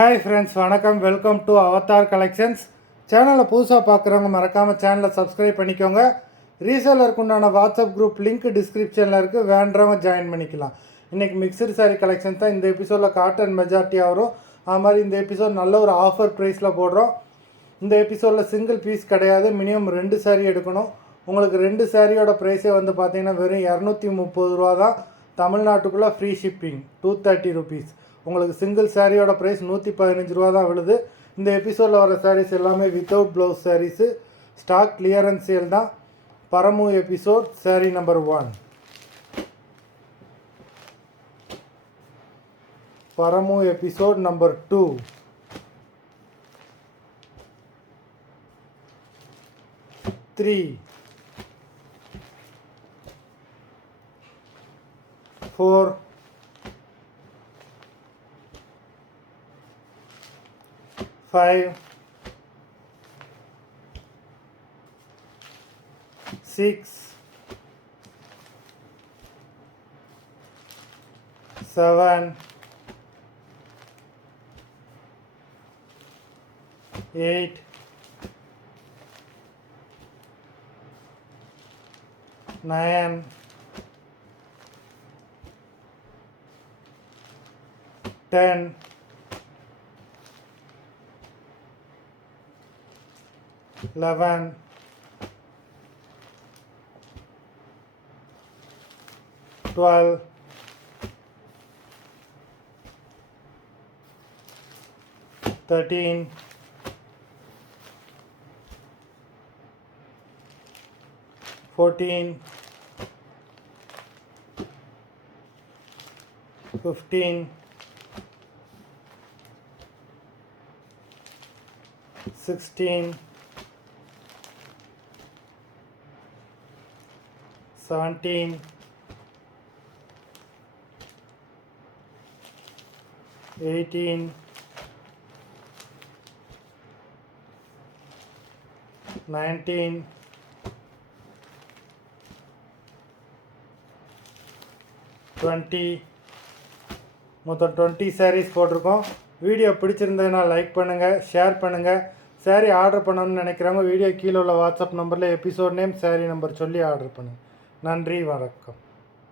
Hi friends, வணக்கம். Welcome to Avatar collections. சேனலை புதுசாக பார்க்குறவங்க மறக்காமல் சேனலை சப்ஸ்கிரைப் பண்ணிக்கோங்க. ரீசேலருக்கு உண்டான வாட்ஸ்அப் குரூப் லிங்க் டிஸ்கிரிப்ஷனில் இருக்குது, வேண்டவங்க ஜாயின் பண்ணிக்கலாம். இன்றைக்கி மிக்சடு சாரீ கலெக்ஷன் தான் இந்த எபிசோடில் காட்டன் மெஜாரிட்டியாக வரும். அது மாதிரி இந்த எபிசோட் நல்ல ஒரு ஆஃபர் ப்ரைஸில் போடுறோம். இந்த எபிசோடில் சிங்கிள் பீஸ் கிடையாது, மினிமம் 2 சாரீ எடுக்கணும். உங்களுக்கு 2 சாரியோட ப்ரைஸே வந்து பார்த்தீங்கன்னா வெறும் 230 ரூபா தான். தமிழ்நாட்டுக்குள்ளே ஃப்ரீ ஷிப்பிங் 230 ருபீஸ். உங்களுக்கு சிங்கிள் சாரியோட ப்ரைஸ் 115 ரூபா தான் விழுது. இந்த எபிசோடில் வர சாரீஸ் எல்லாமே without blouse saris. Stock clearance sale தான். பரமு எபிசோட் சாரீ நம்பர் 1. பரமு எபிசோட் நம்பர் 2. Three, 4, 5, 6, 7, 8, 9, 10, 11, 12, 13, 14, 15, 16, 17, 18, 19, 20. மொத்தம் 20 சாரீஸ் போட்டிருக்கோம். வீடியோ பிடிச்சிருந்ததுன்னா லைக் பண்ணுங்கள், ஷேர் பண்ணுங்கள். சாரீ ஆர்டர் பண்ணணும்னு நினைக்கிறவங்க வீடியோ கீழே உள்ள வாட்ஸ்அப் நம்பரில் எபிசோட் நேம், சாரீ நம்பர் சொல்லி ஆர்டர் பண்ணுங்கள். நன்றி, வணக்கம்.